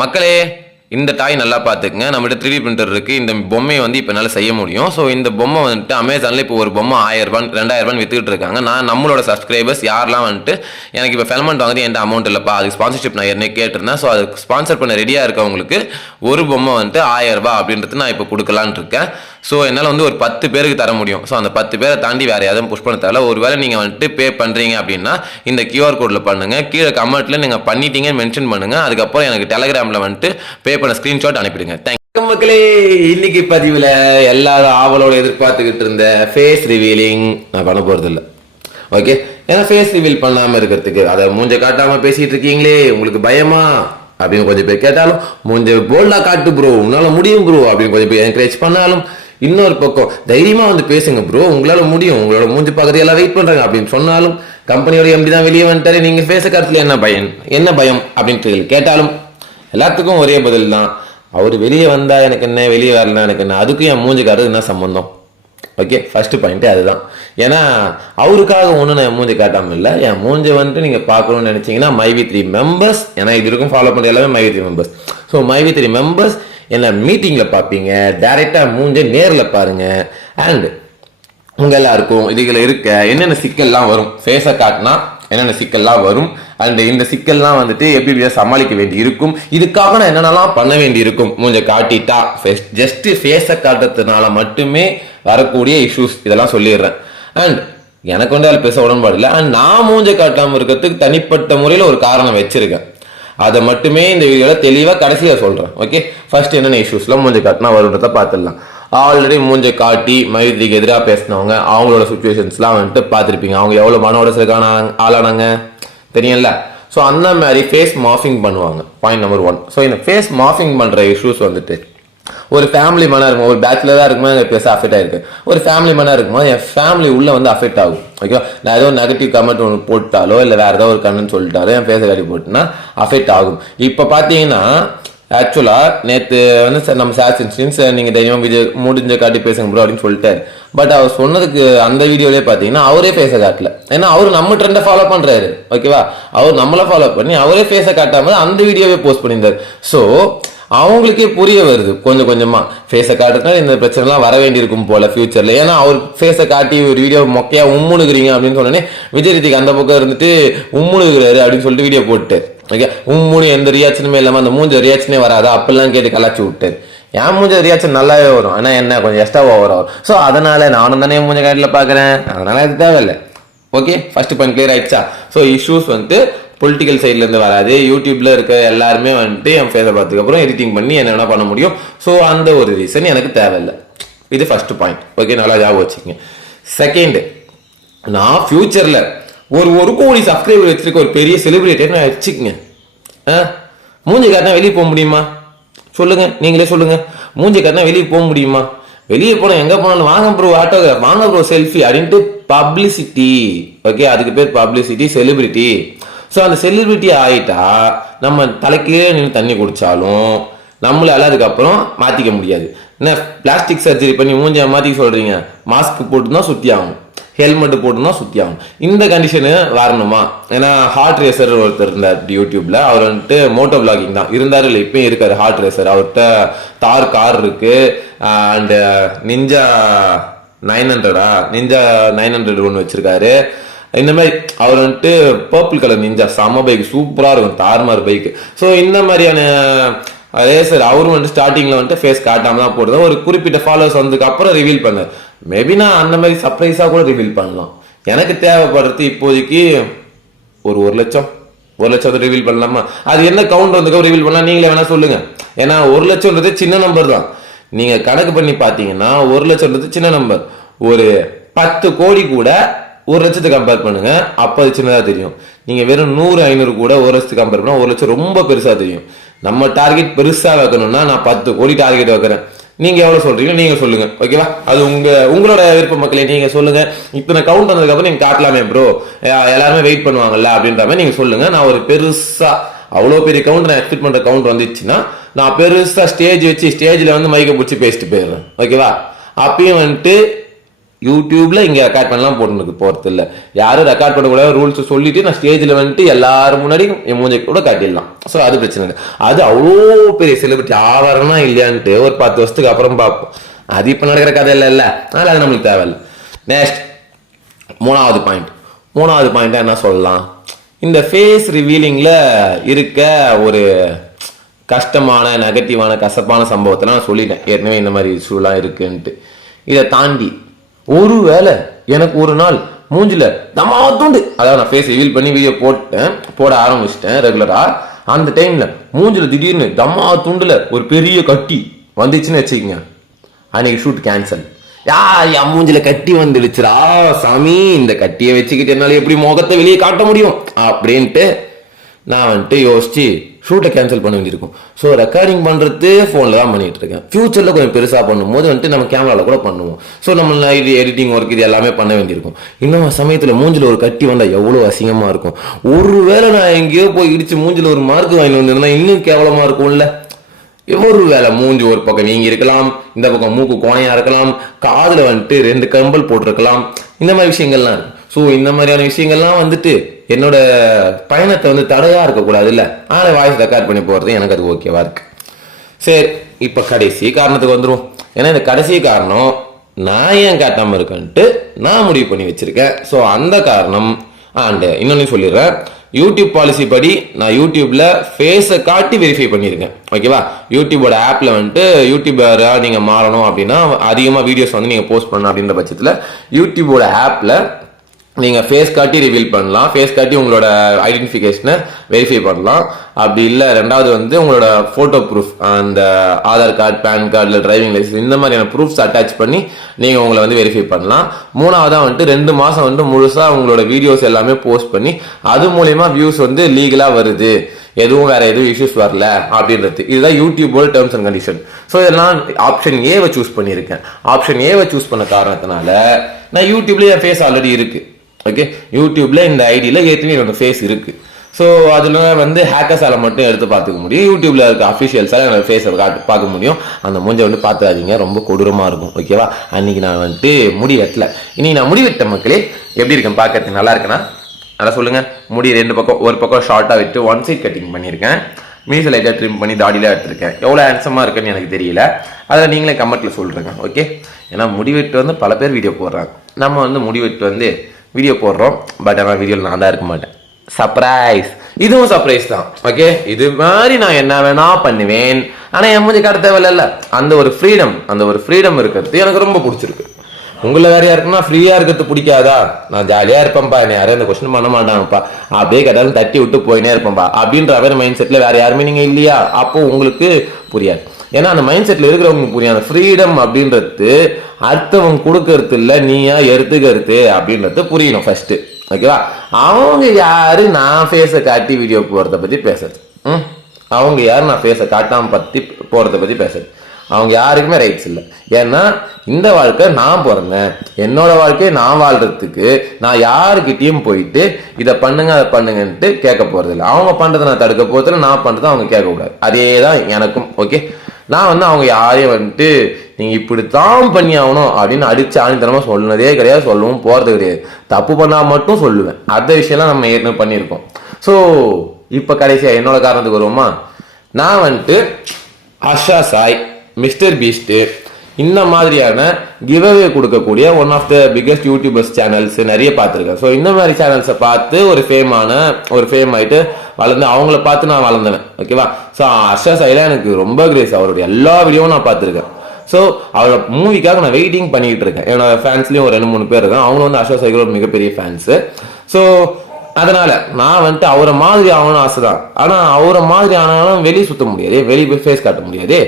மக்களே இந்த டாய் நல்லா பார்த்துக்குங்க. நம்மகிட்ட த்ரீ பிரிண்டர் இருக்குது இந்த பொம்மையை வந்து இப்போ என்னால் செய்ய முடியும். ஸோ இந்த பொம்மை வந்துட்டு அமேசானில் இப்போ ஒரு பொம்மை ஆயிரரூபான் ரூபாய் ரெண்டாயிரம் வித்துக்கிட்டு இருக்காங்க. நான் நம்மளோட சப்ஸ்கிரைபர்ஸ் யாரெல்லாம் வந்துட்டு எனக்கு இப்போ ஃபெல்மெண்ட் வாங்குறது எந்த அமௌண்ட் இல்லைப்பா. அதுக்கு ஸ்பான்சர்ஷிப் நான் ஏற்கனவே கேட்டிருந்தேன். ஸோ அதுக்கு ஸ்பான்சர் பண்ண ரெடியாக இருக்கவங்களுக்கு ஒரு பொம்மை வந்துட்டு ஆயிரரூபா அப்படின்றது நான் இப்போ கொடுக்கலான்னு இருக்கேன். ஸோ என்னால் வந்து ஒரு பத்து பேருக்கு தர முடியும். ஸோ அந்த பத்து பேரை தாண்டி வேறு எதுவும் புஷ் பண்ண தேவையில்ல. ஒருவேளை நீங்கள் வந்துட்டு பே பண்ணுறீங்க அப்படின்னா இந்த கியூஆர் கோடில் பண்ணுங்கள் கீழே கமெண்ட்டில் நீங்கள் பண்ணிட்டீங்கன்னு மென்ஷன் பண்ணுங்கள் அதுக்கப்புறம் எனக்கு டெலகிராமில் வந்துட்டு பே பண்ண ஸ்க்ரீன்ஷாட் அனுப்பிடுங்க. தேங்க் மக்களே. இன்னைக்கு பதிவில் எல்லாரும் ஆவலோடு எதிர்பார்த்துக்கிட்டு இருந்த ஃபேஸ் ரிவீலிங் நான் பண்ண போகிறது இல்லை ஓகே ஏன்னா ஃபேஸ் ரிவீல் பண்ணாமல் இருக்கிறதுக்கு அதை மூஞ்ச காட்டாமல் பேசிகிட்டு இருக்கீங்களே. உங்களுக்கு பயமா? அப்படின்னு கொஞ்சம் பேர் கேட்டாலும் மூஞ்ச போல்டாக காட்டு ப்ரோ உன்னால் முடியும் ப்ரோ அப்படின்னு கொஞ்சம் பேர் என்கரேஜ் பண்ணாலும் இன்னொரு பக்கம் தைரியமாக வந்து பேசுங்க ப்ரோ உங்களால முடியும். உங்களோட மூஞ்சி பக்கத்து எல்லாம் வெயிட் பண்ணுறாங்க அப்படின்னு சொன்னாலும் கம்பெனியோட எம்பி தான் வெளியே வந்துட்டாரு. நீங்கள் பேச கருத்துல என்ன பயம் என்ன பயம்? அப்படின்ட்டு கேட்டாலும் எல்லாத்துக்கும் ஒரே பதில் தான். அவர் வெளியே வந்தால் எனக்கு என்ன வெளியே வரலாம் எனக்கு என்ன? அதுக்கும் என் மூஞ்சிக்காரது என்ன சம்மந்தம் ஓகே ஃபர்ஸ்ட் பாயிண்ட்டே அதுதான். ஏன்னா அவருக்காக ஒன்றும் நான் என் மூஞ்சி காட்டாமல் இல்லை. என் மூஞ்சி வந்துட்டு நீங்கள் பார்க்கணும்னு நினச்சிங்கன்னா மைவி த்ரீ மெம்பர்ஸ் ஏன்னா இது வரைக்கும் ஃபாலோ பண்ணுறது எல்லாமே MyV three members so MyV three members என்னை மீட்டிங்கில் பார்ப்பீங்க டைரெக்டாக மூஞ்சை நேரில் பாருங்க. அண்டு உங்கள் எல்லாருக்கும் இதுல இருக்க என்னென்ன சிக்கல்லாம் வரும்? ஃபேஸை காட்டினா என்னென்ன சிக்கல்லாம் வரும்? அண்ட் இந்த சிக்கல்லாம் வந்துட்டு எப்படி எப்படியா சமாளிக்க வேண்டி இருக்கும் இதுக்காக நான் என்னென்னலாம் பண்ண வேண்டி இருக்கும் மூஞ்ச காட்டிட்டா ஜஸ்ட் ஃபேஸை காட்டுறதுனால மட்டுமே வரக்கூடிய இஷ்யூஸ் இதெல்லாம் சொல்லிடுறேன். அண்ட் எனக்கு வந்து அதில் பேச உடன்பாடு இல்லை. அண்ட் நான் மூஞ்ச காட்டாமல் இருக்கிறதுக்கு தனிப்பட்ட முறையில் ஒரு காரணம் வச்சிருக்கேன். அதை மட்டுமே இந்த வீடியோவில் தெளிவாக கடைசியாக சொல்கிறேன் ஓகே ஃபர்ஸ்ட் என்னென்ன இஷ்யூஸ்லாம் மூஞ்ச காட்டினா வருன்றதை பார்த்துடலாம். ஆல்ரெடி மூஞ்சை காட்டி மைதிரிக்கு எதிராக பேசினவங்க அவங்களோட சுச்சுவேஷன்ஸ்லாம் வந்துட்டு பார்த்துருப்பீங்க. அவங்க எவ்வளோ மன உடச்சலுக்கான ஆளானாங்க? தெரியும்ல? ஸோ அந்த மாதிரி ஃபேஸ் மாஃபிங் பண்ணுவாங்க. பாயிண்ட் நம்பர் ஒன் ஸோ இந்த ஃபேஸ் மாஃபிங் பண்ணுற இஷ்யூஸ் வந்துட்டு ஒரு ஃபேமிலி மனம் இருக்கும் ஒரு பேச்சுலராக இருக்கும்போது எனக்கு பேச அஃபெக்ட் ஆயிருக்கு. ஒரு ஃபேமிலி மனம் இருக்கும்போது என் ஃபேமிலி உள்ள வந்து அஃபெக்ட் ஆகும். ஓகேவா நான் ஏதோ நெகட்டிவ் கமெண்ட் ஒன்று போட்டாலோ இல்லை வேற ஏதோ ஒரு கண்ணு சொல்லிட்டாலோ என் ஃபேஸை காட்டி போட்டுனா அஃபெக்ட் ஆகும். இப்போ பார்த்தீங்கன்னா ஆக்சுவலாக நேற்று வந்து சார் நம்ம சார் சின்ஸ் நீங்கள் தெய்வம் வீடியோ முடிஞ்ச காட்டி பேசுங்க ப்ரோ அப்படின்னு சொல்லிட்டாரு. பட் அவர் சொன்னதுக்கு அந்த வீடியோலேயே பார்த்தீங்கன்னா அவரே ஃபேஸை காட்டல. ஏன்னா அவர் நம்ம ட்ரெண்டை ஃபாலோ பண்ணுறாரு ஓகேவா அவர் நம்மளை ஃபாலோ பண்ணி அவரே ஃபேஸை காட்டாமல் அந்த வீடியோவே போஸ்ட் பண்ணியிருந்தார். ஸோ அவங்களுக்கே புரிய வருது. கொஞ்சம் கொஞ்சமா. ஃபேஸை காட்டுறதுனால இந்த பிரச்சனைலாம் வர வேண்டியிருக்கும் போல ஃபியூச்சர்ல ஏன்னா அவர் ஃபேஸை காட்டி ஒரு வீடியோ மொக்கையா உம்முனுக்குறீங்க அப்படின்னு சொன்னோடனே விஜய் ரித்திக் அந்த பக்கம் இருந்துட்டு உம்முனுக்குறாரு அப்படின்னு சொல்லிட்டு வீடியோ போட்டு ஓகே உம்முனு எந்த ரியாக்ஷனுமே இல்லாம அந்த மூஞ்ச ரியாக்ஷனே வராது. அப்பெல்லாம் கேட்டு கலாச்சி விட்டாரு என் மூஞ்ச ரியாக்ஷன் நல்லாவே வரும். ஆனா என்ன? கொஞ்சம் எக்ஸ்ட்ரா வரும். ஸோ அதனால நானும் தானே மூஞ்ச காட்டில் பார்க்குறேன். அதனால அது தேவையில்லை. ஓகே ஃபர்ஸ்ட் பாயிண்ட் கிளியர் ஆயிடுச்சா? ஸோ இஷ்யூஸ் வந்து பொலிட்டிக்கல் சைட்லேருந்து வராது. யூடியூப்பில் இருக்க எல்லாருமே வந்துட்டு என் ஃபேஸை பார்த்துக்கப்புறம் எடிட்டிங் பண்ணி என்ன வேணால் பண்ண முடியும். ஸோ அந்த ஒரு ரீசன் எனக்கு தேவையில்லை. இது ஃபஸ்ட்டு பாயிண்ட் ஓகே நல்லா ஞாபகம் வச்சுக்கோங்க. செகண்டு நான் ஃப்யூச்சரில் ஒரு ஒரு கோடி சப்ஸ்கிரைபர் வச்சிருக்க ஒரு பெரிய செலிப்ரிட்டின்னு நான் வச்சுக்கங்க. ஆ? மூஞ்சி காட்டினா வெளியே போக முடியுமா? சொல்லுங்கள் நீங்களே சொல்லுங்கள் மூஞ்சி காட்டினா வெளியே போக முடியுமா? வெளியே போனால் எங்கே போனாலும் வாங்க ப்ரோ ஆட்டோகிராஃப் வாங்க ப்ரோ செல்ஃபி அப்படின்ட்டு பப்ளிசிட்டி ஓகே அதுக்கு பேர் பப்ளிசிட்டி செலிபிரிட்டி ஸோ அந்த செலிபிரிட்டி ஆகிட்டா நம்ம தலைக்கீழே நின்று தண்ணி குடித்தாலும் நம்மளால அதுக்கப்புறம் மாற்றிக்க முடியாது. என்ன பிளாஸ்டிக் சர்ஜரி பண்ணி மூஞ்ச மாற்றி சொல்கிறீங்க மாஸ்க் போட்டு தான் சுத்தி ஆகும் ஹெல்மெட் போட்டு தான் ஆகும் இந்த கண்டிஷனு வரணுமா? ஏன்னா ஹார்ட் ரேசர் ஒருத்தர் இருந்தார் யூடியூப்பில் அவர் வந்துட்டு மோட்டோ பிளாகிங் தான். இருந்தார் இல்லை இப்பயும் இருக்கார் ஹார்ட் ரேசர் அவர்கிட்ட தார் கார் இருக்குது அண்டு நிஞ்சா நைன் ஹண்ட்ரடா நிஞ்சா நைன் ஹண்ட்ரட் ஒன்று வச்சுருக்காரு. இந்த மாதிரி அவர் வந்துட்டு பர்பிள் கலர் நிஞ்சா செம்ம பைக் சூப்பராக இருக்கும் தார்மார் பைக் ஸோ இந்த மாதிரியான ரேசர் அவரும் வந்துட்டு ஸ்டார்டிங்கில் வந்துட்டு ஃபேஸ் காட்டாமல் தான் போடுறது ஒரு குறிப்பிட்ட ஃபாலோவர்ஸ் வந்ததுக்கு அப்புறம் ரிவீல் பண்ணார். மேபி நான் அந்த மாதிரி சர்ப்ரைஸாக கூட ரிவீல் பண்ணலாம். எனக்கு தேவைப்படுறது இப்போதைக்கு ஒரு ஒரு லட்சம். ஒரு லட்சம் ரிவீல் பண்ணலாமா? அது என்ன கவுண்ட் வந்துக்கோ ரிவீல் பண்ணலாம்? நீங்களே வேணா சொல்லுங்க. ஏன்னா ஒரு லட்சம்ன்றது சின்ன நம்பர் தான். நீங்க கணக்கு பண்ணி பார்த்தீங்கன்னா ஒரு லட்சம்ன்றது சின்ன நம்பர் ஒரு பத்து கோடி கூட ஒரு லட்சத்தை கம்பேர் பண்ணுங்க. அப்போ அது சின்னதாக தெரியும். நீங்கள் வெறும் நூறு ஐநூறு கூட ஒரு லட்சத்துக்கு கம்பேர் பண்ணால் ஒரு லட்சம் ரொம்ப பெருசாக தெரியும். நம்ம டார்கெட் பெருசாக வைக்கணும்னா நான் பத்து கோடி டார்கெட் வைக்கிறேன். நீங்கள் எவ்வளோ சொல்கிறீங்க நீங்கள் சொல்லுங்கள் ஓகேவா அது உங்கள் உங்களோட விருப்ப மக்களே நீங்கள் சொல்லுங்கள் இத்தனை கவுண்ட் வந்ததுக்கப்புறம் நீங்கள் காட்டலாமே ப்ரோ எல்லாருமே வெயிட் பண்ணுவாங்கல்ல அப்படின்ற மாதிரி நீங்கள் சொல்லுங்கள் நான் ஒரு பெருசாக அவ்வளோ பெரிய கவுண்ட் நான் எக்ஸ்பெக்ட் பண்ணுற கவுண்ட் வந்துச்சுன்னா நான் பெருசாக ஸ்டேஜ் வச்சு ஸ்டேஜில் வந்து மைக்கை பிடிச்சி பேசிட்டு போயிடுறேன் ஓகேவா அப்பயும் வந்துட்டு யூடியூப்பில் இங்கே ரெக்கார்ட் பண்ணலாம் போட்டுருக்கு போகிறது இல்லை. யாரும் ரெக்கார்ட் பண்ணக்கூடாது ரூல்ஸ் சொல்லிட்டு நான் ஸ்டேஜில் வந்துட்டு எல்லாரும் முன்னாடியும் என் மூஞ்சை கூட காட்டிடலாம். ஸோ அது பிரச்சனை இல்லை. அது அவ்வளோ பெரிய செலிபிரிட்டி ஆவரணா இல்லையான்ட்டு ஒரு பத்து வருஷத்துக்கு அப்புறம் பார்ப்போம். அது இப்போ நடக்கிற கதை இல்லை. இல்லை அதனால் அது நம்மளுக்கு தேவையில்லை. நெக்ஸ்ட் மூணாவது பாயிண்ட் மூணாவது பாயிண்ட்டாக என்ன சொல்லலாம்? இந்த ஃபேஸ் ரிவீலிங்கில் இருக்க ஒரு கஷ்டமான நெகட்டிவான கசப்பான சம்பவத்தெல்லாம் நான் சொல்லிட்டேன். ஏற்கனவே இந்த மாதிரி இஷ்யூலாம் இருக்குன்ட்டு. இதை தாண்டி ஒருவேளை எனக்கு ஒரு நாள் மூஞ்சில தூண்டு. அதாவது நான் ஃபேஸ் ரிவீல் பண்ணி வீடியோ போட்டேன் போட ஆரம்பிச்சிட்டேன் ரெகுலரா அந்த டைம்ல மூஞ்சில திடீர்னு தம்மா துண்டுல ஒரு பெரிய கட்டி வந்துச்சுன்னு வச்சுக்கோங்க. அன்னைக்கு ஷூட் கேன்சல் யா என் மூஞ்சில கட்டி வந்துடுச்சுரா சாமி இந்த கட்டியை வச்சுக்கிட்டு என்னால எப்படி முகத்தை வெளியே காட்ட முடியும்? அப்படின்ட்டு நான் வந்துட்டு யோசித்து ஷூட்டை கேன்சல் பண்ண வேண்டியிருக்கும். ஸோ ரெக்கார்டிங் பண்ணுறது ஃபோனில் தான் பண்ணிட்டு இருக்கேன் ஃபியூச்சரில் கொஞ்சம் பெருசாக பண்ணும்போது வந்துட்டு நம்ம கேமராவில் கூட பண்ணுவோம். ஸோ நம்ம இது எடிட்டிங் ஒர்க் இது எல்லாமே பண்ண வேண்டியிருக்கும். இன்னும் சமயத்தில் மூஞ்சில் ஒரு கட்டி வந்தால் எவ்வளோ அசிங்கமாக இருக்கும். ஒரு வேளை நான் எங்கேயோ போய் இடித்து மூஞ்சில் ஒரு மார்க் வாங்கி வந்திருந்தா இன்னும் கேவலமாக இருக்கும்ல? ஒரு வேலை மூஞ்சி ஒரு பக்கம் வீங்கி இருக்கலாம் இந்த பக்கம் மூக்கு கோணையாக இருக்கலாம் காதில் வந்துட்டு ரெண்டு கம்பல் போட்டிருக்கலாம். இந்த மாதிரி விஷயங்கள்லாம் இருக்குது ஸோ இந்த மாதிரியான விஷயங்கள்லாம் வந்துட்டு என்னோட பயணத்தை வந்து தடையாக இருக்கக்கூடாது இல்லை ஆனால் வாய்ஸ் ரெக்கார்ட் பண்ணி போகிறது எனக்கு அது ஓகேவாக இருக்கு. சரி இப்போ கடைசி காரணத்துக்கு வந்துடுவோம் ஏன்னா இந்த கடைசி காரணம் நான் ஏன் கேட்டாமல் இருக்கேன்ட்டு நான் முடிவு பண்ணி வச்சுருக்கேன். ஸோ அந்த காரணம் அண்ட் இன்னொன்னு சொல்லிடுறேன். யூடியூப் பாலிசி படி நான் யூடியூப்பில் ஃபேஸை காட்டி வெரிஃபை பண்ணியிருக்கேன். ஓகேவா யூடியூபோட ஆப்பில் வந்துட்டு யூடியூபராக நீங்கள் மாறணும் அப்படின்னா அதிகமாக வீடியோஸ் வந்து நீங்கள் போஸ்ட் பண்ணணும் அப்படின்ற பட்சத்தில் யூடியூபோட ஆப்பில் நீங்கள் ஃபேஸ் காட்டி ரிவீல் பண்ணலாம். ஃபேஸ் காட்டி உங்களோட ஐடென்டிஃபிகேஷனை வெரிஃபை பண்ணலாம். அப்படி இல்லை ரெண்டாவது வந்து உங்களோட ஃபோட்டோ ப்ரூஃப் அந்த ஆதார் கார்டு பேன் கார்டு இல்லை டிரைவிங் லைசன்ஸ் இந்த மாதிரியான ப்ரூஃப்ஸ் அட்டாச் பண்ணி நீங்கள் உங்களை வந்து வெரிஃபை பண்ணலாம். மூணாவதாக வந்துட்டு ரெண்டு மாதம் வந்து முழுசாக உங்களோட வீடியோஸ் எல்லாமே போஸ்ட் பண்ணி அது மூலயமா வியூஸ் வந்து லீகலாக வருது. எதுவும் வேற எதுவும் இஷ்யூஸ் வரல அப்படின்றது. இதுதான் யூடியூபோட டேர்ம்ஸ் அண்ட் கண்டிஷன் ஸோ இதெல்லாம் ஆப்ஷன் ஏவை சூஸ் பண்ணியிருக்கேன். ஆப்ஷன் ஏவை சூஸ் பண்ண காரணத்தினால நான் யூடியூப்லேயே என் ஃபேஸ் ஆல்ரெடி இருக்குது ஓகே யூடியூப்ல இந்த ஐடியில் ஏற்கனவே என்னோட ஃபேஸ் இருக்கு. ஸோ அதில் வந்து ஹேக்கர்ஸால் மட்டும் எடுத்து பார்த்துக்க முடியும். யூடியூப்ல இருக்க அஃபிஷியல்ஸால் என்னோட ஃபேஸை காட்டு பார்க்க முடியும். அந்த மூஞ்சை வந்து பார்த்துறாதீங்க ரொம்ப கொடூரமாக இருக்கும். ஓகேவா அன்னைக்கு நான் வந்துட்டு முடி வெட்டல. இன்னைக்கு நான் முடி வெட்ட மக்களே எப்படி இருக்கேன் பார்க்கறதுக்கு நல்லா இருக்கேனா? நல்லா சொல்லுங்க. முடி ரெண்டு பக்கம் ஒரு பக்கம் ஷார்ட்டாக விட்டு ஒன் சைட் கட்டிங் பண்ணியிருக்கேன். மீசை லைட்டாக ட்ரிம் பண்ணி தாடியில் எடுத்திருக்கேன். எவ்வளோ ஹேண்ட்ஸமாக இருக்குன்னு எனக்கு தெரியல. அதை நீங்களே கமெண்ட்டில் சொல்கிறேங்க ஓகே ஏன்னா முடி வெட்டு வந்து பல பேர் வீடியோ போடுறாங்க. நம்ம வந்து முடி வெட்டு வந்து வீடியோ போடுறோம். பட் ஆனால் வீடியோவில் நான் தான் இருக்க மாட்டேன். சர்ப்ரைஸ் இதுவும் சர்ப்ரைஸ் தான். ஓகே இது மாதிரி நான் என்ன வேணா பண்ணுவேன். ஆனால் என் மூஞ்சி காட்ட தேவையில்ல அந்த ஒரு ஃப்ரீடம் அந்த ஒரு ஃப்ரீடம் இருக்கிறது எனக்கு ரொம்ப பிடிச்சிருக்கு. உங்களை வேற யாருக்குன்னா ஃப்ரீயாக இருக்கிறது பிடிக்காதா? நான் ஜாலியாக இருப்பேன்ப்பா என்ன யாரும் இந்த கொஸ்டின் பண்ண மாட்டாங்கப்பா. அப்படியே கேட்டாலும் தட்டி விட்டு போயினே இருப்பேன்ப்பா அப்படின்ற மாதிரி மைண்ட் செட்டில் வேற யாருமே நீங்கள் இல்லையா? அப்போ உங்களுக்கு புரியாது. ஏன்னா அந்த மைண்ட் செட்ல இருக்கிறவங்களுக்கு புரியும். அந்த ஃப்ரீடம் அப்படின்றது அடுத்தவங்க கொடுக்கறது இல்லை நீயா எடுத்துக்கிறது அப்படின்றது புரியணும் ஃபர்ஸ்ட் ஓகேவா அவங்க யாரு? நான் ஃபேஸை காட்டி வீடியோ போடுறத பற்றி பேசுறது. ம்? அவங்க யார்? நான் ஃபேஸை காட்டாமல் பற்றி போகிறத பற்றி பேசுறது. அவங்க யாருக்குமே ரைட்ஸ் இல்லை. ஏன்னா இந்த வாழ்க்கை நான் பிறந்தேன். என்னோட வாழ்க்கையை நான் வாழ்கிறதுக்கு நான் யாருக்கிட்டேயும் போயிட்டு இதை பண்ணுங்க அதை பண்ணுங்கன்ட்டு கேட்க போகிறதில்ல இல்லை அவங்க பண்ணுறதை நான் தடுக்க போறதுல நான் பண்ணுறதை அவங்க கேட்கக்கூடாது. அதே தான் எனக்கும். ஓகே நான் வந்து அவங்க யாரையும் வந்துட்டு நீங்க இப்படித்தான் பண்ணி ஆகணும் அப்படின்னு அடித்து ஆணித்தனமாக சொன்னதே கிடையாது சொல்லவும் போகிறது கிடையாது. தப்பு பண்ணால் மட்டும் சொல்லுவேன். அந்த விஷயம்லாம் நம்ம ஏற்கனவே பண்ணியிருக்கோம். ஸோ இப்போ கடைசியாக என்னோட காரணத்துக்கு வருவோமா? நான் வந்துட்டு ஆஷா சாய் மிஸ்டர் பீஸ்ட்டு இந்த மாதிரியான கிவ்அவே கொடுக்கக்கூடிய one of the biggest youtubers channels நிறைய பார்த்துருக்கேன். ஸோ இந்த மாதிரி சேனல்ஸை பார்த்து ஒரு ஃபேமான ஒரு ஃபேம் ஆயிட்டு வளர்ந்து அவங்கள பார்த்து நான் வளர்ந்தேன் ஓகேவா ஸோ ஹர்ஷா சாயில எனக்கு ரொம்ப கிரேஸ் அவருடைய எல்லா வீடியோவும் நான் பார்த்துருக்கேன். ஸோ அவரோட மூவிக்காக நான் வெயிட்டிங் பண்ணிட்டு இருக்கேன். என்னோட ஃபேன்ஸ்லேயும் ஒரு ரெண்டு மூணு பேர் இருக்காங்க. அவங்களும் வந்து ஹர்ஷா சைக்கிளோட மிகப்பெரிய ஃபேன்ஸு ஸோ அதனால நான் வந்துட்டு அவரை மாதிரி ஆகணும்னு ஆசை தான் ஆனால் அவரை மாதிரி ஆனாலும் வெளியே சுற்ற முடியாது. வெளியே போய் ஃபேஸ் காட்ட முடியாது.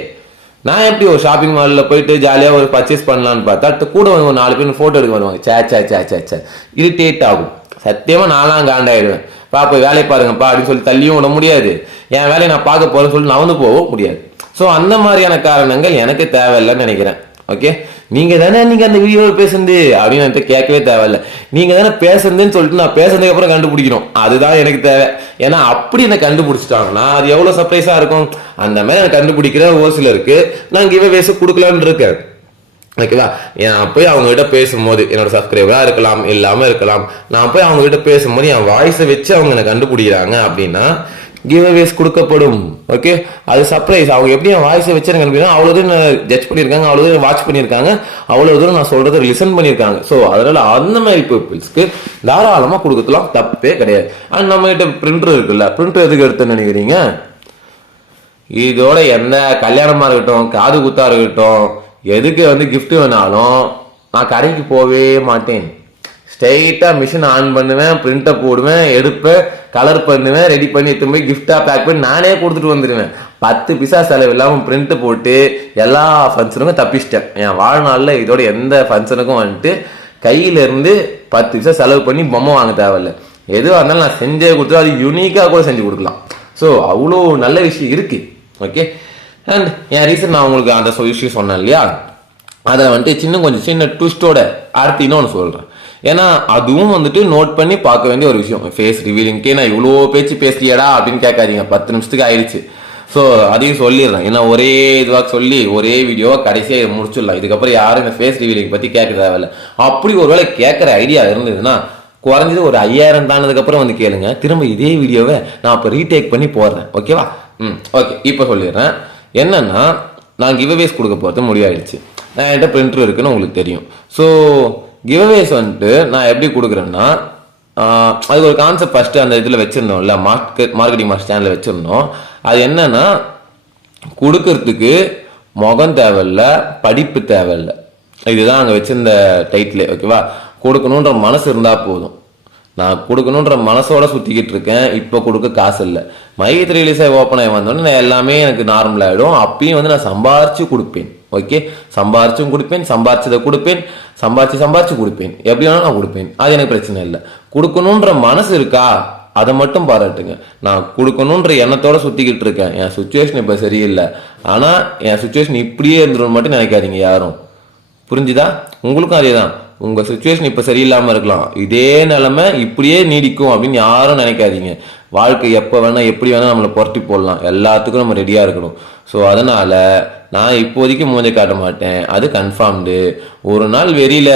நான் எப்படி ஒரு ஷாப்பிங் மாலில் போயிட்டு ஜாலியாக ஒரு பர்ச்சேஸ் பண்ணலான்னு பார்த்தா அடுத்து கூட வந்து ஒரு நாலு பேர் ஃபோட்டோ எடுக்க வருவாங்க. சே சே சே சே சே. இரிட்டேட் ஆகும். சத்தியமாக நான்லாம் காண்டாயிடுவேன் பா போய் வேலையை பாருங்கப்பா அப்படின்னு சொல்லி தள்ளியும் விட முடியாது. என் வேலையை நான் பார்க்க போகிறேன்னு சொல்லி நான் வந்து போகவும் முடியாது. ஸோ அந்த மாதிரியான காரணங்கள் எனக்கு தேவையில்லைன்னு நினைக்கிறேன். ஓகே நீங்கள் தானே நீங்க அந்த வீடியோவில் பேசுனது? அப்படின்னு என்கிட்ட கேட்கவே தேவையில்ல. நீங்க தானே பேசுனதுன்னு சொல்லிட்டு நான் பேசுனதுக்கு அப்புறம் கண்டுபிடிக்கணும். அதுதான் எனக்கு தேவை. ஏன்னா அப்படி என்னை கண்டுபிடிச்சிட்டாங்கன்னா அது எவ்வளவு சர்ப்ரைஸாக இருக்கும்? அந்த மாதிரி எனக்கு கண்டுபிடிக்கிற ஒரு சிலருக்கு நான் கிவே பேச கொடுக்கலான்னு இருக்கேன். ஓகேவா நான் போய் அவங்க கிட்ட பேசும்போது என்னோட சப்ஸ்கிரைபராக இருக்கலாம் இல்லாமல் இருக்கலாம் நான் போய் அவங்க கிட்ட பேசும்போது என் வாய்ஸை வச்சு அவங்க என்னை கண்டுபிடிக்கிறாங்க அப்படின்னா கிவ் அவேஸ் கொடுக்கப்படும். ஓகே அது சர்ப்ரைஸ் அவங்க எப்படி என் வாய்ஸை வச்சு அப்படின்னா அவ்வளோ தூரம் ஜட்ஜ் பண்ணியிருக்காங்க அவ்வளோ தூரம் வாட்ச் பண்ணியிருக்காங்க அவ்வளோ தூரம் நான் சொல்கிறத லிசன் பண்ணியிருக்காங்க. ஸோ அதனால் அந்த மாதிரி பீப்புள்ஸ்க்கு தாராளமாக கொடுக்கலாம். தப்பே கிடையாது. அண்ட் நம்மகிட்ட பிரிண்டர் இருக்குல்ல பிரிண்டர் எதுக்கு எடுத்துன்னு நினைக்கிறீங்க? இதோட என்ன? கல்யாணமாக இருக்கட்டும் காது குத்தா இருக்கட்டும் எதுக்கு வந்து கிஃப்ட் வேணாலும் நான் கடைக்கு போகவே மாட்டேன். ஸ்ட்ரைட்டாக மிஷின் ஆன் பண்ணுவேன் பிரிண்டை போடுவேன் எடுப்பேன் கலர் பண்ணுவேன் ரெடி பண்ணி எடுத்து போய் கிஃப்டாக பேக் பண்ணி நானே கொடுத்துட்டு வந்துடுவேன் பத்து பிசா செலவு இல்லாமல் பிரிண்ட்டு போட்டு எல்லா ஃபங்க்ஷனுக்கும் தப்பிச்சிட்டேன். என் வாழ்நாளில் இதோட எந்த ஃபங்க்ஷனுக்கும் வந்துட்டு கையிலேருந்து பத்து பிசா செலவு பண்ணி பொம்மை வாங்க தேவையில்ல. எதுவாக இருந்தாலும் நான் செஞ்சே கொடுத்து அது யூனிக்காக கூட செஞ்சு கொடுக்கலாம். ஸோ அவ்வளோ நல்ல விஷயம் இருக்குது ஓகே அண்ட் என் ரீசன் நான் உங்களுக்கு அந்த சொ- விஷயம் சொன்னேன் இல்லையா? அதை வந்துட்டு சின்ன கொஞ்சம் சின்ன ட்விஸ்ட்டோட அடுத்து இன்னொன்று சொல்கிறேன் ஏன்னா அதுவும் வந்துட்டு நோட் பண்ணி பார்க்க வேண்டிய ஒரு விஷயம். ஃபேஸ் ரிவீலிங்க்கே நான் இவ்வளோ பேச்சு பேசுறியடா? அப்படின்னு கேட்காதீங்க. பத்து நிமிஷத்துக்கு ஆயிடுச்சு. ஸோ அதையும் சொல்லிடுறேன். ஏன்னா ஒரே இதுவாக சொல்லி ஒரே வீடியோவாக கடைசியாக இதை முடிச்சிடலாம். இதுக்கப்புறம் யாரும் இந்த ஃபேஸ் ரிவீலிங் பற்றி கேட்க தேவையில்ல. அப்படி ஒருவேளை கேட்குற ஐடியா இருந்ததுன்னா குறைஞ்சது ஒரு ஐயாயிரம் தானதுக்கப்புறம் வந்து கேளுங்க. திரும்ப இதே வீடியோவை நான் இப்போ ரீடேக் பண்ணி போடுறேன். ஓகேவா ம் ஓகே இப்போ சொல்லிடுறேன். என்னன்னா நான் கிவ்அவேஸ் கொடுக்க போகிறது முடிவாயிடுச்சு. நான் என்கிட்ட பிரிண்டர் இருக்குன்னு உங்களுக்கு தெரியும். ஸோ கிவ்அவேஸ் வந்துட்டு நான் எப்படி கொடுக்குறேன்னா அது ஒரு கான்செப்ட் ஃபஸ்ட்டு அந்த இதில் வச்சுருந்தோம்ல மார்க்கெட் மார்க்கெட்டிங் மாஸ்டர் சேனலில் வச்சுருந்தோம். அது என்னன்னா கொடுக்கறதுக்கு முகம் தேவையில்ல படிப்பு தேவையில்ல. இதுதான் அங்கே வச்சிருந்த டைட்டில் ஓகேவா கொடுக்கணுன்ற மனசு இருந்தால் போதும். நான் கொடுக்கணுன்ற மனசோட சுற்றிக்கிட்டு இருக்கேன் இப்போ கொடுக்க காசு இல்லை. மையத்து ரிலீஸ் ஆகி ஓப்பன் ஆகி வந்தோடனே நான் எல்லாமே எனக்கு நார்மல் ஆகிடும் அப்பயும் வந்து நான் சம்பாரித்து கொடுப்பேன். ஓகே சம்பாரிச்சும் கொடுப்பேன் சம்பாரிச்சதை கொடுப்பேன் சம்பாரிச்சு சம்பாரிச்சு கொடுப்பேன். எப்படி வேணாலும் நான் கொடுப்பேன். அது எனக்கு பிரச்சனை இல்லை. கொடுக்கணுன்ற மனசு இருக்கா? அதை மட்டும் பாராட்டுங்க. நான் கொடுக்கணுன்ற எண்ணத்தோட சுத்திக்கிட்டு இருக்கேன். என் சுச்சுவேஷன் இப்போ சரியில்லை. ஆனால் என் சுச்சுவேஷன் இப்படியே இருந்துடும் மட்டும் நினைக்காதீங்க யாரும். புரிஞ்சுதா? உங்களுக்கும் அதே தான் உங்கள் சுச்சுவேஷன் இப்போ சரியில்லாமல் இருக்கலாம். இதே நிலமை இப்படியே நீடிக்கும் அப்படின்னு யாரும் நினைக்காதீங்க. வாழ்க்கை எப்போ வேணால் எப்படி வேணால் நம்மளை புரட்டி போடலாம். எல்லாத்துக்கும் நம்ம ரெடியாக இருக்கணும். ஸோ அதனால் நான் இப்போதைக்கு மூஞ்ச காட்ட மாட்டேன். அது கன்ஃபார்ம்டு ஒரு நாள் வெறியில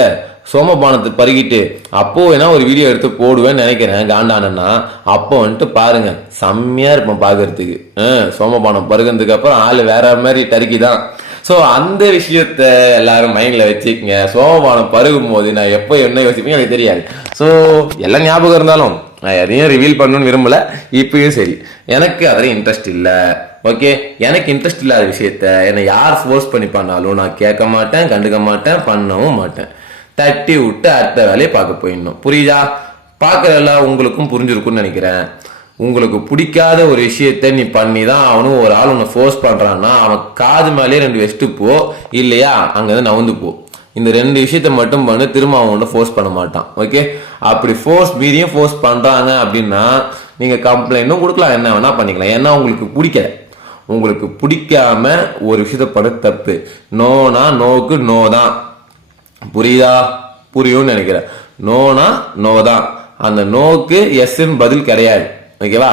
சோமபானத்தை பருகிட்டு அப்போ வேணா ஒரு வீடியோ எடுத்து போடுவேன்னு நினைக்கிறேன் காண்டானன்னா அப்போ வந்துட்டு பாருங்க செம்மையா இருப்பேன் பார்க்கறதுக்கு சோமபானம் பருகிறதுக்கு அப்புறம் ஆள் வேற மாதிரி டருக்கி தான் ஸோ அந்த விஷயத்த எல்லாரும் மைண்ட்ல வச்சுக்கங்க. சோமபானம் பருகும் போது நான் எப்போ என்ன யோசிப்பேன் எனக்கு தெரியாது. ஸோ எல்லாம் ஞாபகம் இருந்தாலும் நான் எதையும் ரிவீல் பண்ணணும்னு விரும்பல. இப்பயும் சரி. எனக்கு அதில் இன்ட்ரெஸ்ட் இல்லை. ஓகே எனக்கு இன்ட்ரெஸ்ட் இல்லாத விஷயத்த என்னை யார் ஃபோர்ஸ் பண்ணி பண்ணாலும் நான் கேட்க மாட்டேன் கண்டுக்க மாட்டேன் பண்ணவும் மாட்டேன். தட்டி விட்டு அடுத்த வேலையை பார்க்க போயிடணும். புரியுதா? பார்க்கறதெல்லாம் உங்களுக்கும் புரிஞ்சிருக்கும்னு நினைக்கிறேன். உங்களுக்கு பிடிக்காத ஒரு விஷயத்த நீ பண்ணி தான் அவனும் ஒரு ஆள் உன்னை ஃபோர்ஸ் பண்ணுறான்னா அவன் காது மேலேயே ரெண்டு வெஸ்ட்டு போ இல்லையா? அங்கேருந்து நவுந்து போ. இந்த ரெண்டு விஷயத்த மட்டும் பண்ணு திரும்ப அவன் ஒன்றும் ஃபோர்ஸ் பண்ண மாட்டான். ஓகே அப்படி ஃபோர்ஸ் மீறியும் ஃபோர்ஸ் பண்ணுறாங்க அப்படின்னா நீங்கள் கம்ப்ளைண்ட்டும் கொடுக்கலாம். என்ன வேணால் பண்ணிக்கலாம். ஏன்னா உங்களுக்கு பிடிக்கல. உங்களுக்கு பிடிக்காம ஒரு விஷயத்த தப்பு. நோனா நோக்கு நோ தான் புரியுதா? புரியும்னு நினைக்கிறேன். நோனா நோ தான் அந்த நோக்கு எஸ்ன்னு பதில் கிடையாது. ஓகேவா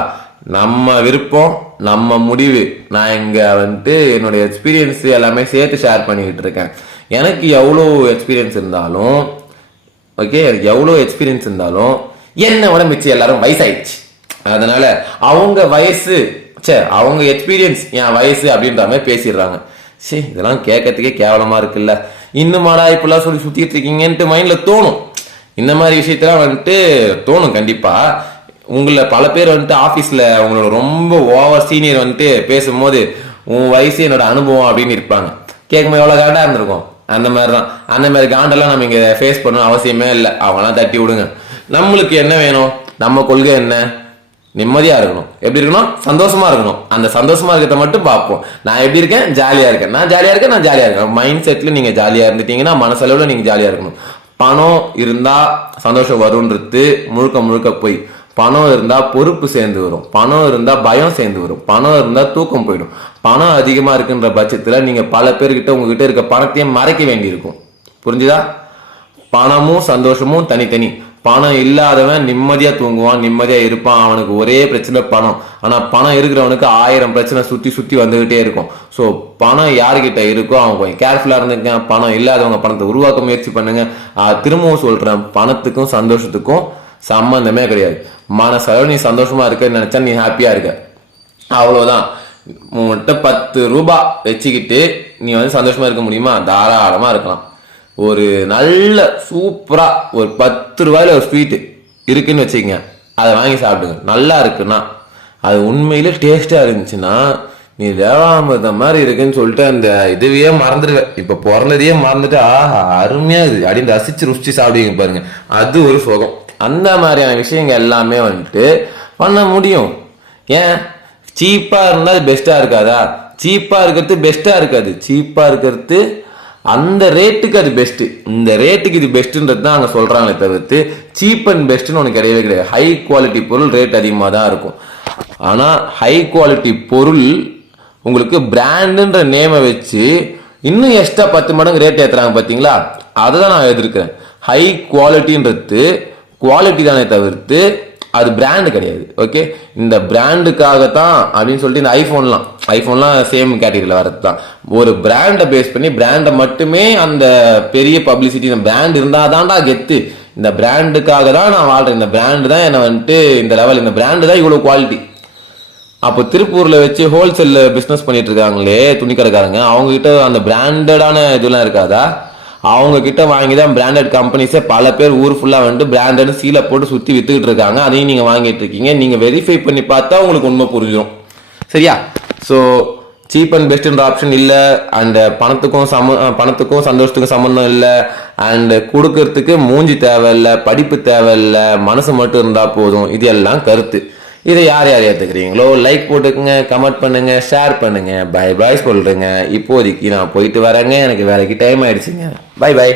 நம்ம விருப்பம் நம்ம முடிவு. நான் இங்கே வந்துட்டு என்னுடைய எக்ஸ்பீரியன்ஸ் எல்லாமே சேர்த்து ஷேர் பண்ணிக்கிட்டு இருக்கேன். எனக்கு எவ்வளோ எக்ஸ்பீரியன்ஸ் இருந்தாலும் ஓகே எனக்கு எவ்வளோ எக்ஸ்பீரியன்ஸ் இருந்தாலும் என்னை விட மிச்சம் எல்லாரும் வயசாயிடுச்சு. அதனால அவங்க வயசு சே அவங்க எக்ஸ்பீரியன்ஸ் என் வயசு அப்படின்ற மாதிரி பேசிடுறாங்க. சே இதெல்லாம் கேட்கறதுக்கே கேவலமாக இருக்குல்ல. இன்னுமாடா இப்பெல்லாம் சொல்லி சுற்றிட்டு இருக்கீங்கன்ட்டு மைண்டில் தோணும். இந்த மாதிரி விஷயத்தெல்லாம் வந்துட்டு தோணும் கண்டிப்பாக உங்களை பல பேர் வந்துட்டு ஆஃபீஸில் உங்களோட ரொம்ப ஓவர் சீனியர் வந்துட்டு பேசும்போது உன் வயசு என்னோட அனுபவம் அப்படின்னு இருப்பாங்க. கேட்கும்போது எவ்வளோ காண்டாக இருந்திருக்கும்? அந்த மாதிரி தான் அந்த மாதிரி காண்டெல்லாம் நம்ம இங்கே ஃபேஸ் பண்ணணும் அவசியமே இல்லை. அவங்களாம் தட்டி விடுங்க. நம்மளுக்கு என்ன வேணும்? நம்ம கொள்கை என்ன? நிம்மதியாக இருக்கணும். எப்படி இருக்கணும்? சந்தோஷமாக இருக்கணும். அந்த சந்தோஷமாக இருக்கிறத மட்டும் பார்ப்போம். நான் எப்படி இருக்கேன்? ஜாலியாக இருக்கேன். நான் ஜாலியாக இருக்கேன் நான் ஜாலியாக இருக்கேன். மைண்ட் செட்டில் நீங்கள் ஜாலியாக இருந்துட்டீங்கன்னா மனசளவில் நீங்கள் ஜாலியாக இருக்கணும். பணம் இருந்தால் சந்தோஷம் வரும்ன்றது முழுக்க முழுக்க போய். பணம் இருந்தால் பொறுப்பு சேர்ந்து வரும். பணம் இருந்தால் பயம் சேர்ந்து வரும். பணம் இருந்தால் தூக்கம் போயிடும். பணம் அதிகமாக இருக்குன்ற பட்சத்தில் நீங்கள் பல பேர்கிட்ட உங்ககிட்ட இருக்க பணத்தையும் மறைக்க வேண்டியிருக்கும். புரிஞ்சுதா? பணமும் சந்தோஷமும் தனித்தனி. பணம் இல்லாதவன் நிம்மதியாக தூங்குவான் நிம்மதியாக இருப்பான். அவனுக்கு ஒரே பிரச்சனை பணம். ஆனால் பணம் இருக்கிறவனுக்கு ஆயிரம் பிரச்சனை சுற்றி சுற்றி வந்துக்கிட்டே இருக்கும். ஸோ பணம் யாருக்கிட்ட இருக்கோ அவங்க கொஞ்சம் கேர்ஃபுல்லாக இருந்துங்க. பணம் இல்லாதவங்க பணத்தை உருவாக்க முயற்சி பண்ணுங்க. திரும்பவும் சொல்கிறேன் பணத்துக்கும் சந்தோஷத்துக்கும் சம்மந்தமே கிடையாது. மனசளவு நீ சந்தோஷமாக இருக்க நினச்சா நீ ஹாப்பியாக இருக்க. அவ்வளோதான் உன்கிட்ட பத்து ரூபாய் வச்சுக்கிட்டு நீ வந்து சந்தோஷமாக இருக்க முடியுமா? தாராளமாக இருக்கலாம். ஒரு நல்ல சூப்பரா ஒரு பத்து ரூபாயில ஒரு ஸ்வீட்டு இருக்குன்னு வச்சுக்கோங்க. அதை வாங்கி சாப்பிடுங்க. நல்லா இருக்குன்னா அது உண்மையிலே டேஸ்டா இருந்துச்சுன்னா நீ தேவாமிரதம் மாதிரி இருக்குன்னு சொல்லிட்டு அந்த இதுவே மறந்துடுவேன் இப்ப பிறந்ததையே மறந்துட்டு ஆஹா அருமையா இருக்குது. அப்படின்னு ரசிச்சு ருசிச்சு சாப்பிடுவீங்க பாருங்க. அது ஒரு சுகம். அந்த மாதிரியான விஷயங்கள் எல்லாமே வந்துட்டு பண்ண முடியும். ஏன்? சீப்பா இருந்தா பெஸ்ட்டாக பெஸ்டா இருக்காதா? சீப்பா இருக்கிறது பெஸ்டா இருக்காது. சீப்பா இருக்கிறது அந்த ரேட்டுக்கு அது பெஸ்ட்டு இந்த ரேட்டுக்கு இது பெஸ்ட்டுன்றது தான் அங்கே சொல்கிறாங்களே தவிர்த்து சீப் அண்ட் பெஸ்ட்டுன்னு ஒன்று கிடையவே கிடையாது. ஹை குவாலிட்டி பொருள் ரேட் அதிகமாக தான் இருக்கும். ஆனால் ஹை குவாலிட்டி பொருள் உங்களுக்கு பிராண்டுன்ற நேமை வச்சு இன்னும் எக்ஸ்ட்ரா பத்து மடங்கு ரேட் ஏற்றுறாங்க பார்த்தீங்களா அதை தான் நான் எதிர்க்கிறேன். ஹை குவாலிட்டின்றது குவாலிட்டி தானே தவிர்த்து அது பிராண்டு கிடையாது ஓகே இந்த பிராண்டுக்காக தான் அப்படின்னு சொல்லிட்டு இந்த ஐஃபோன்லாம் ஐஃபோன்லாம் சேம் கேட்டகரியில் வரது தான். ஒரு பிராண்டை பேஸ் பண்ணி பிராண்டை மட்டுமே அந்த பெரிய பப்ளிசிட்டி இந்த பிராண்ட் இருந்தால் தான்டா கெத்து. இந்த பிராண்டுக்காக தான் நான் வாழ்கிறேன் இந்த பிராண்டு தான் என்னை வந்துட்டு இந்த லெவல் இந்த பிராண்டு தான் இவ்வளோ குவாலிட்டி அப்போ திருப்பூரில் வச்சு ஹோல்சேலில் பிஸ்னஸ் பண்ணிட்டு இருக்காங்களே துணிக்கடைக்காரங்க அவங்ககிட்ட அந்த பிராண்டடான இதெல்லாம் இருக்காதா? அவங்க கிட்ட வாங்கி தான் பிராண்டட் கம்பெனிஸே பல பேர் ஊர் ஃபுல்லா வந்துட்டு பிராண்டட் சீலை போட்டு சுத்தி வித்துக்கிட்டு இருக்காங்க. அதையும் நீங்க வாங்கிட்டு இருக்கீங்க. நீங்க வெரிஃபை பண்ணி பார்த்தா உங்களுக்கு உண்மை புரிஞ்சிடும் சரியா? ஸோ சீப் அண்ட் பெஸ்ட்ன்ற ஆப்ஷன் இல்லை. அண்ட் பணத்துக்கும் சம பணத்துக்கும் சந்தோஷத்துக்கும் சம்மந்தம் இல்லை. அண்ட் கொடுக்கறதுக்கு மூஞ்சி தேவையில்லை படிப்பு தேவையில்லை மனசு மட்டும் இருந்தால் போதும். இது எல்லாம் கருத்து. இதை யார் யார் ஏற்றுக்கிறீங்களோ லைக் போட்டுக்குங்க கமெண்ட் பண்ணுங்க ஷேர் பண்ணுங்க பை பாய் சொல்றேங்க. இப்போதைக்கு நான் போயிட்டு வரேங்க எனக்கு வேலைக்கு டைம் ஆயிடுச்சுங்க. By by